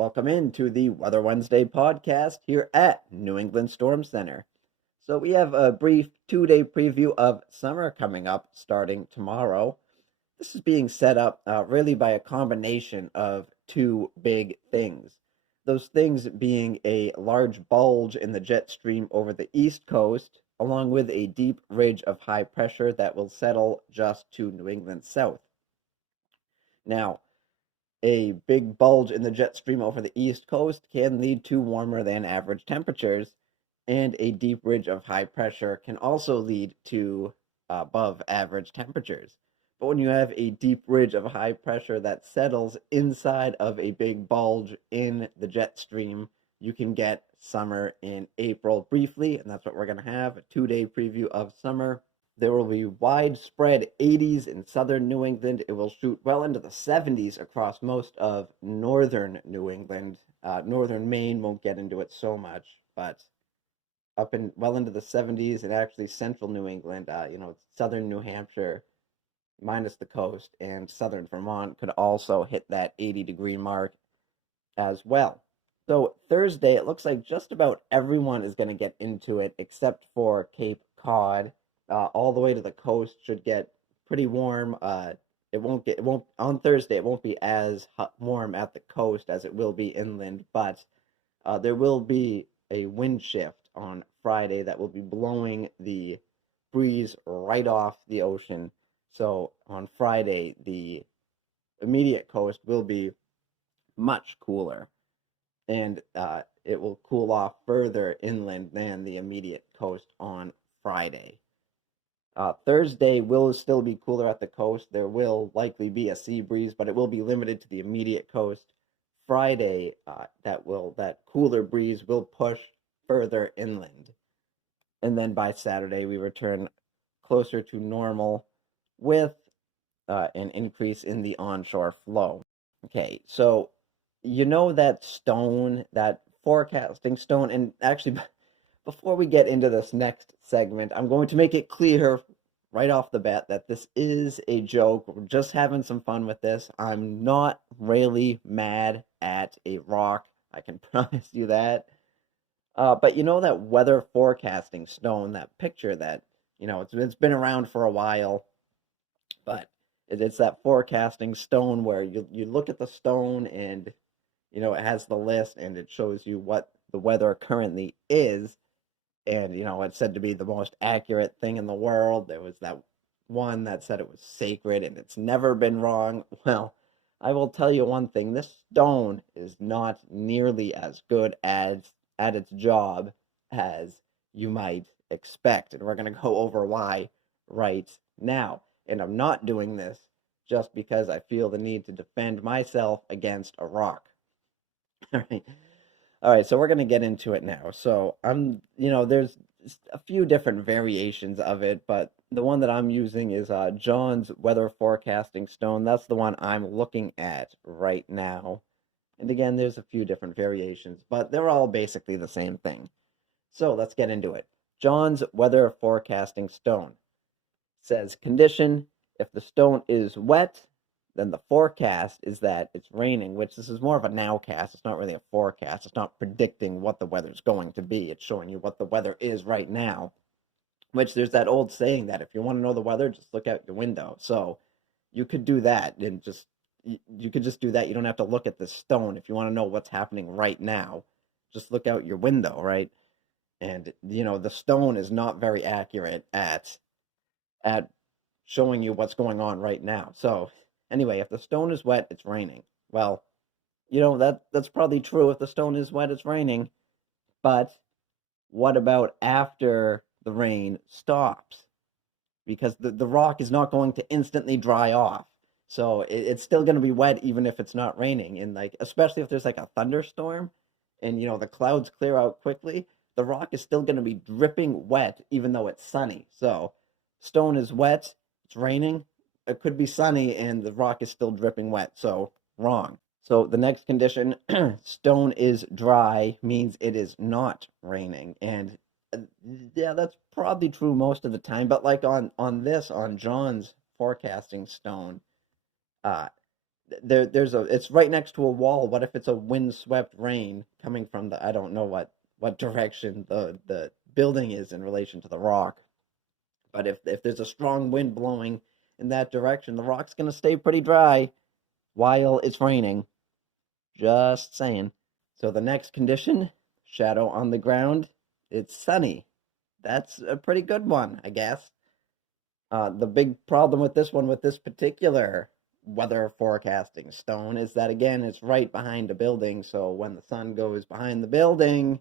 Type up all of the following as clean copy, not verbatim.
Welcome into the Weather Wednesday podcast here at New England Storm Center. So, we have a brief 2 day preview of summer coming up starting tomorrow. This is being set up really by a combination of two big things. Those things being a large bulge in the jet stream over the east coast, along with a deep ridge of high pressure that will settle just to New England south. Now, a big bulge in the jet stream over the east coast can lead to warmer than average temperatures, and a deep ridge of high pressure can also lead to above average temperatures. But when you have a deep ridge of high pressure that settles inside of a big bulge in the jet stream, you can get summer in April briefly, and that's what we're going to have, a 2 day preview of summer. There will be widespread 80s in southern New England. It will shoot well into the 70s across most of northern New England. Northern Maine won't get into it so much, but up in well into the 70s, and actually central New England, southern New Hampshire, minus the coast, and southern Vermont could also hit that 80-degree mark as well. So Thursday, it looks like just about everyone is going to get into it except for Cape Cod. All the way to the coast should get pretty warm. It won't on Thursday. It won't be as warm at the coast as it will be inland, but there will be a wind shift on Friday that will be blowing the breeze right off the ocean. So on Friday, the immediate coast will be much cooler, and it will cool off further inland than the immediate coast on Friday. Thursday will still be cooler at the coast. There will likely be a sea breeze, but it will be limited to the immediate coast. Friday, that cooler breeze will push further inland, and then by Saturday we return closer to normal with an increase in the onshore flow. Okay, so you know that stone, that forecasting stone, and actually, before we get into this next segment, I'm going to make it clear right off the bat that this is a joke. We're just having some fun with this. I'm not really mad at a rock. I can promise you that. But you know that weather forecasting stone, that picture that, it's been around for a while, but it's that forecasting stone where you look at the stone and, it has the list and it shows you what the weather currently is. And it's said to be the most accurate thing in the world. There was that one that said it was sacred and it's never been wrong. Well, I will tell you one thing: this stone is not nearly as good as at its job as you might expect, and we're going to go over why right now. And I'm not doing this just because I feel the need to defend myself against a rock. All right. All right, so we're going to get into it now. So there's a few different variations of it, but the one that I'm using is John's Weather Forecasting Stone. That's the one I'm looking at right now. And again, there's a few different variations, but they're all basically the same thing. So let's get into it. John's Weather Forecasting Stone says condition: if the stone is wet, then the forecast is that it's raining, which this is more of a nowcast. It's not really a forecast. It's not predicting what the weather's going to be. It's showing you what the weather is right now, which there's that old saying that if you want to know the weather, just look out your window. So you could do that and you could just do that. You don't have to look at the stone. If you want to know what's happening right now, just look out your window, right? And the stone is not very accurate at showing you what's going on right now. So anyway, if the stone is wet, it's raining. Well, that's probably true. If the stone is wet, it's raining. But what about after the rain stops? Because the rock is not going to instantly dry off. So it's still going to be wet even if it's not raining. And especially if there's a thunderstorm and the clouds clear out quickly, the rock is still going to be dripping wet even though it's sunny. So stone is wet, it's raining, it could be sunny and the rock is still dripping wet. So wrong. So the next condition, stone is dry, means it is not raining. And yeah, that's probably true most of the time. But on John's forecasting stone, it's right next to a wall. What if it's a windswept rain coming from the, I don't know what direction the building is in relation to the rock. But if there's a strong wind blowing in that direction, the rock's gonna stay pretty dry while it's raining. Just saying. So the next condition, shadow on the ground, it's sunny. That's a pretty good one, I guess. The big problem with this one, with this particular weather forecasting stone, is that again, it's right behind a building. So when the sun goes behind the building,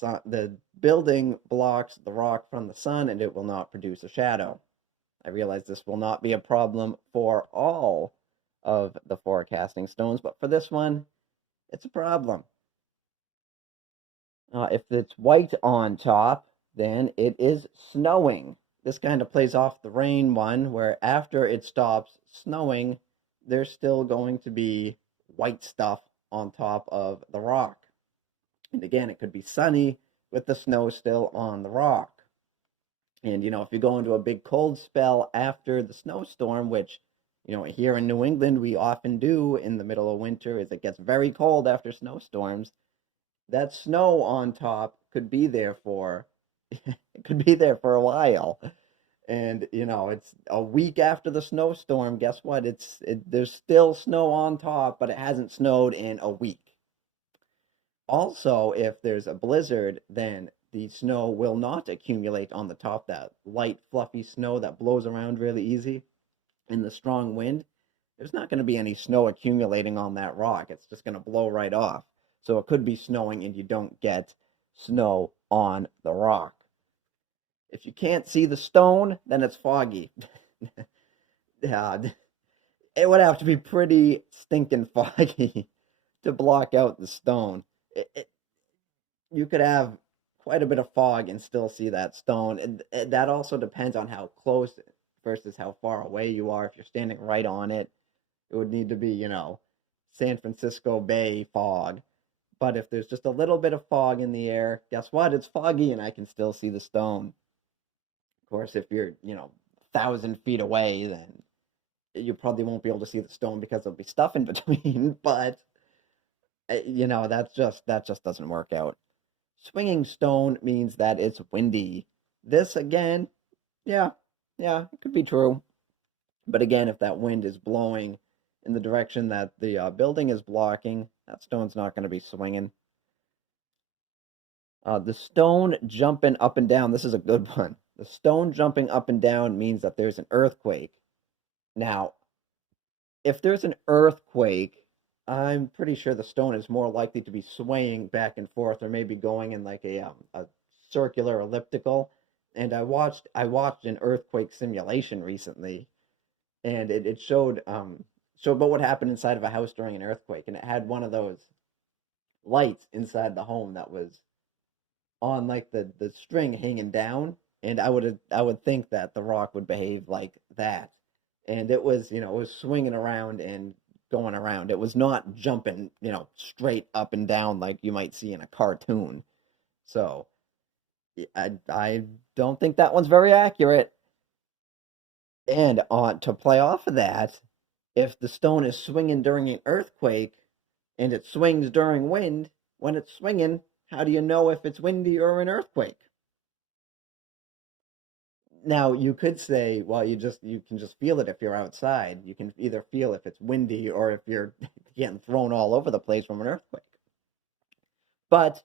the building blocks the rock from the sun and it will not produce a shadow. I realize this will not be a problem for all of the forecasting stones, but for this one, it's a problem. If it's white on top, then it is snowing. This kind of plays off the rain one, where after it stops snowing, there's still going to be white stuff on top of the rock. And again, it could be sunny with the snow still on the rock. And, if you go into a big cold spell after the snowstorm, which, here in New England, we often do in the middle of winter, is it gets very cold after snowstorms. That snow on top could be there for it could be there for a while. And it's a week after the snowstorm. Guess what? There's still snow on top, but it hasn't snowed in a week. Also, if there's a blizzard, then the snow will not accumulate on the top, that light, fluffy snow that blows around really easy in the strong wind. There's not going to be any snow accumulating on that rock. It's just going to blow right off. So it could be snowing and you don't get snow on the rock. If you can't see the stone, then it's foggy. Yeah, it would have to be pretty stinking foggy to block out the stone. You could have quite a bit of fog and still see that stone. And that also depends on how close versus how far away you are. If you're standing right on it, it would need to be, San Francisco Bay fog. But if there's just a little bit of fog in the air, guess what? It's foggy and I can still see the stone. Of course, if you're, 1,000 feet away, then you probably won't be able to see the stone because there'll be stuff in between. But that just doesn't work out. Swinging stone means that it's windy. This again, yeah, it could be true. But again, if that wind is blowing in the direction that the building is blocking, that stone's not going to be swinging. The stone jumping up and down, this is a good one. The stone jumping up and down means that there's an earthquake. Now, if there's an earthquake, I'm pretty sure the stone is more likely to be swaying back and forth, or maybe going in like a circular elliptical. And I watched an earthquake simulation recently, and it showed about what happened inside of a house during an earthquake, and it had one of those lights inside the home that was on like the string hanging down, and I would think that the rock would behave like that. And it was swinging around and going around. It was not jumping, straight up and down like you might see in a cartoon. So I don't think that one's very accurate. And on to play off of that, if the stone is swinging during an earthquake and it swings during wind, when it's swinging, how do you know if it's windy or an earthquake? Now, you could say, well, you can just feel it if you're outside. You can either feel if it's windy or if you're getting thrown all over the place from an earthquake. But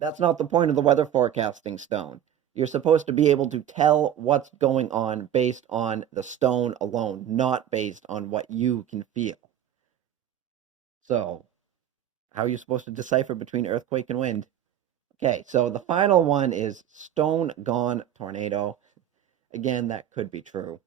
that's not the point of the weather forecasting stone. You're supposed to be able to tell what's going on based on the stone alone, not based on what you can feel. So, how are you supposed to decipher between earthquake and wind? Okay, so the final one is stone gone tornado. Again, that could be true.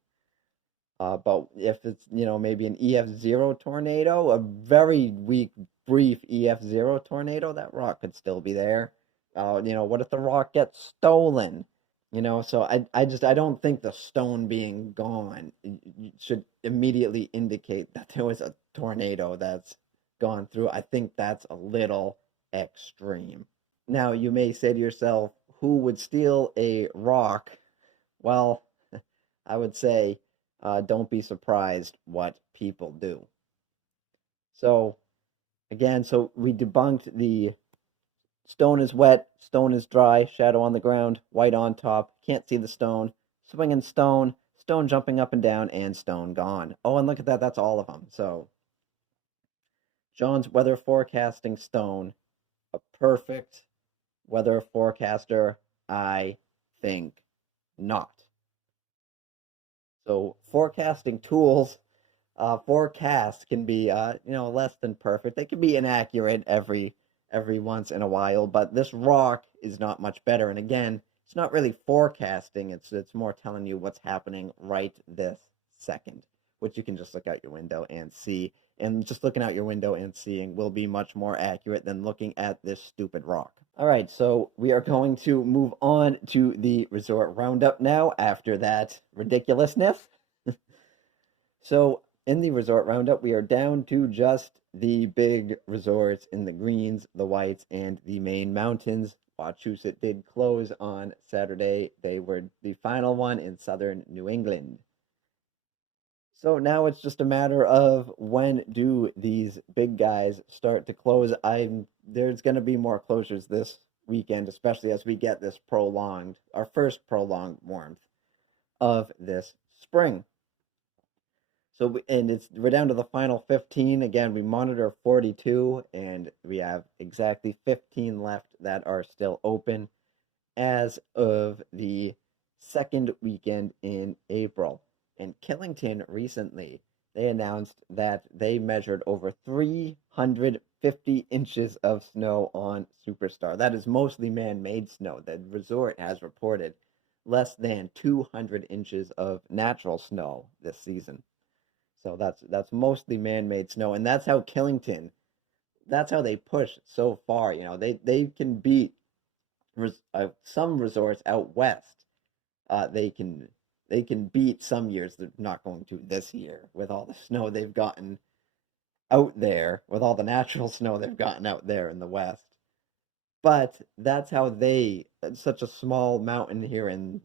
But if it's, maybe an EF0 tornado, a very weak, brief EF0 tornado, that rock could still be there. What if the rock gets stolen? So I don't think the stone being gone should immediately indicate that there was a tornado that's gone through. I think that's a little extreme. Now, you may say to yourself, who would steal a rock? Well, I would say, don't be surprised what people do. So again, so we debunked the stone is wet, stone is dry, shadow on the ground, white on top, can't see the stone, swinging stone, stone jumping up and down, and stone gone. Oh, and look at that, that's all of them. So John's weather forecasting stone, a perfect weather forecaster, I think not. So forecasting tools, forecasts can be less than perfect. They can be inaccurate every once in a while, but this rock is not much better. And again, it's not really forecasting. It's more telling you what's happening right this second, which you can just look out your window and see. And just looking out your window and seeing will be much more accurate than looking at this stupid rock. All right, so we are going to move on to the resort roundup now after that ridiculousness. So in the resort roundup, we are down to just the big resorts in the greens, the whites, and the main mountains. Wachusett did close on Saturday. They were the final one in southern New England. So now it's just a matter of when do these big guys start to close. There's going to be more closures this weekend, especially as we get this our first prolonged warmth of this spring. So we're down to the final 15. Again, we monitor 42, and we have exactly 15 left that are still open as of the second weekend in April. And Killington recently, they announced that they measured over 350 inches of snow on Superstar. That is mostly man-made snow. The resort has reported less than 200 inches of natural snow this season. So that's mostly man-made snow, and that's how Killington. That's how they push so far. They can beat some resorts out west. They can beat some years. They're not going to this year with all the snow they've gotten out there, with all the natural snow they've gotten out there in the west. But that's how such a small mountain here in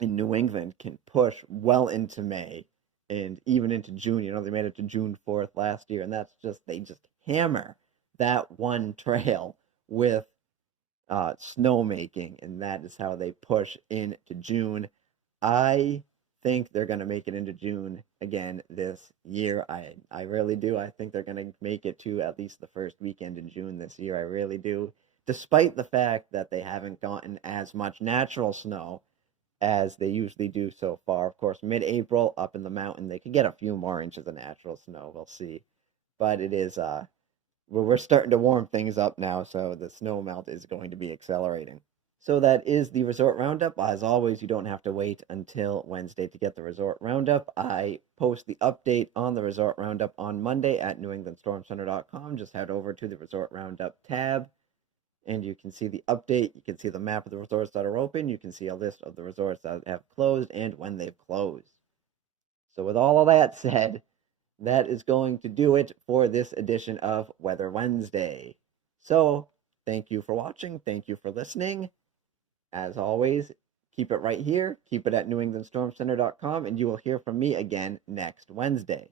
New England can push well into May and even into June. They made it to June 4th last year, and they just hammer that one trail with snowmaking, and that is how they push into June. I think they're going to make it into June again this year. I really do. I think they're going to make it to at least the first weekend in June this year. I really do. Despite the fact that they haven't gotten as much natural snow as they usually do so far. Of course, mid-April up in the mountain, they could get a few more inches of natural snow. We'll see. But it is we're starting to warm things up now, so the snow melt is going to be accelerating. So that is the resort roundup. As always, you don't have to wait until Wednesday to get the resort roundup. I post the update on the resort roundup on Monday at newenglandstormcenter.com. Just head over to the resort roundup tab and you can see the update. You can see the map of the resorts that are open. You can see a list of the resorts that have closed and when they've closed. So with all of that said, that is going to do it for this edition of Weather Wednesday. So thank you for watching. Thank you for listening. As always, keep it right here. Keep it at newenglandstormcenter.com, and you will hear from me again next Wednesday.